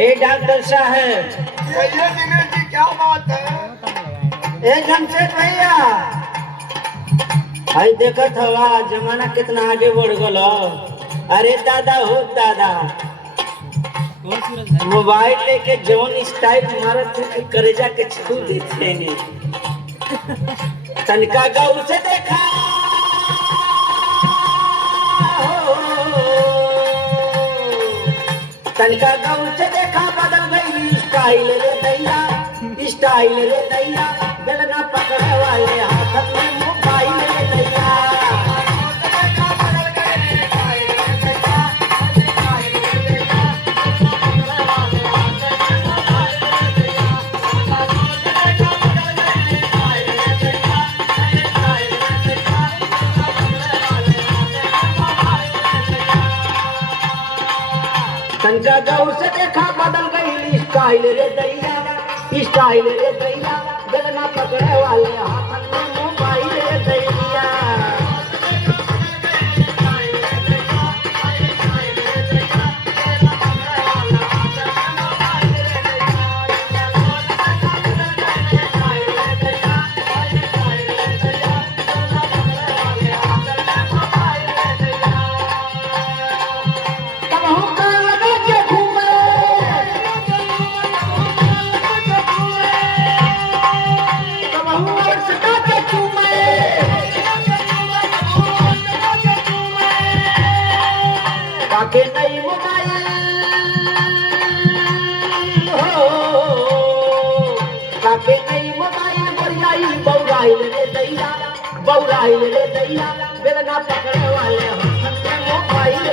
ए doctor साहब, ये दिनेश जी क्या बात है? ए जमशेद भैया, भाई देखत हवा जमाना कितना आगे बढ़ गलो। अरे दादा हो दादा, मोबाइल लेके जौन स्टाइल मारत थे कि करेजा के छू देते ने। तनका गौर से देखा हो, तनका गौर से देखा बदल गई स्टाइल रे दैया, स्टाइल रे दैया, बेलना पकड़े वाले हाथ में मोबाइल रे दैया। तनका गौर से देखा बदल गई स्टाइल रे दैया, स्टाइल रे दैया, बेलना पकड़े वाले हाथ में मोबाइल रे दैया। काके नई मोबाइल हो, काके नई मोबाइल बरियाई बौराइल रे दैया, बौराइल रे दैया, बेलना पकड़े वाले हाथ में मोबाइल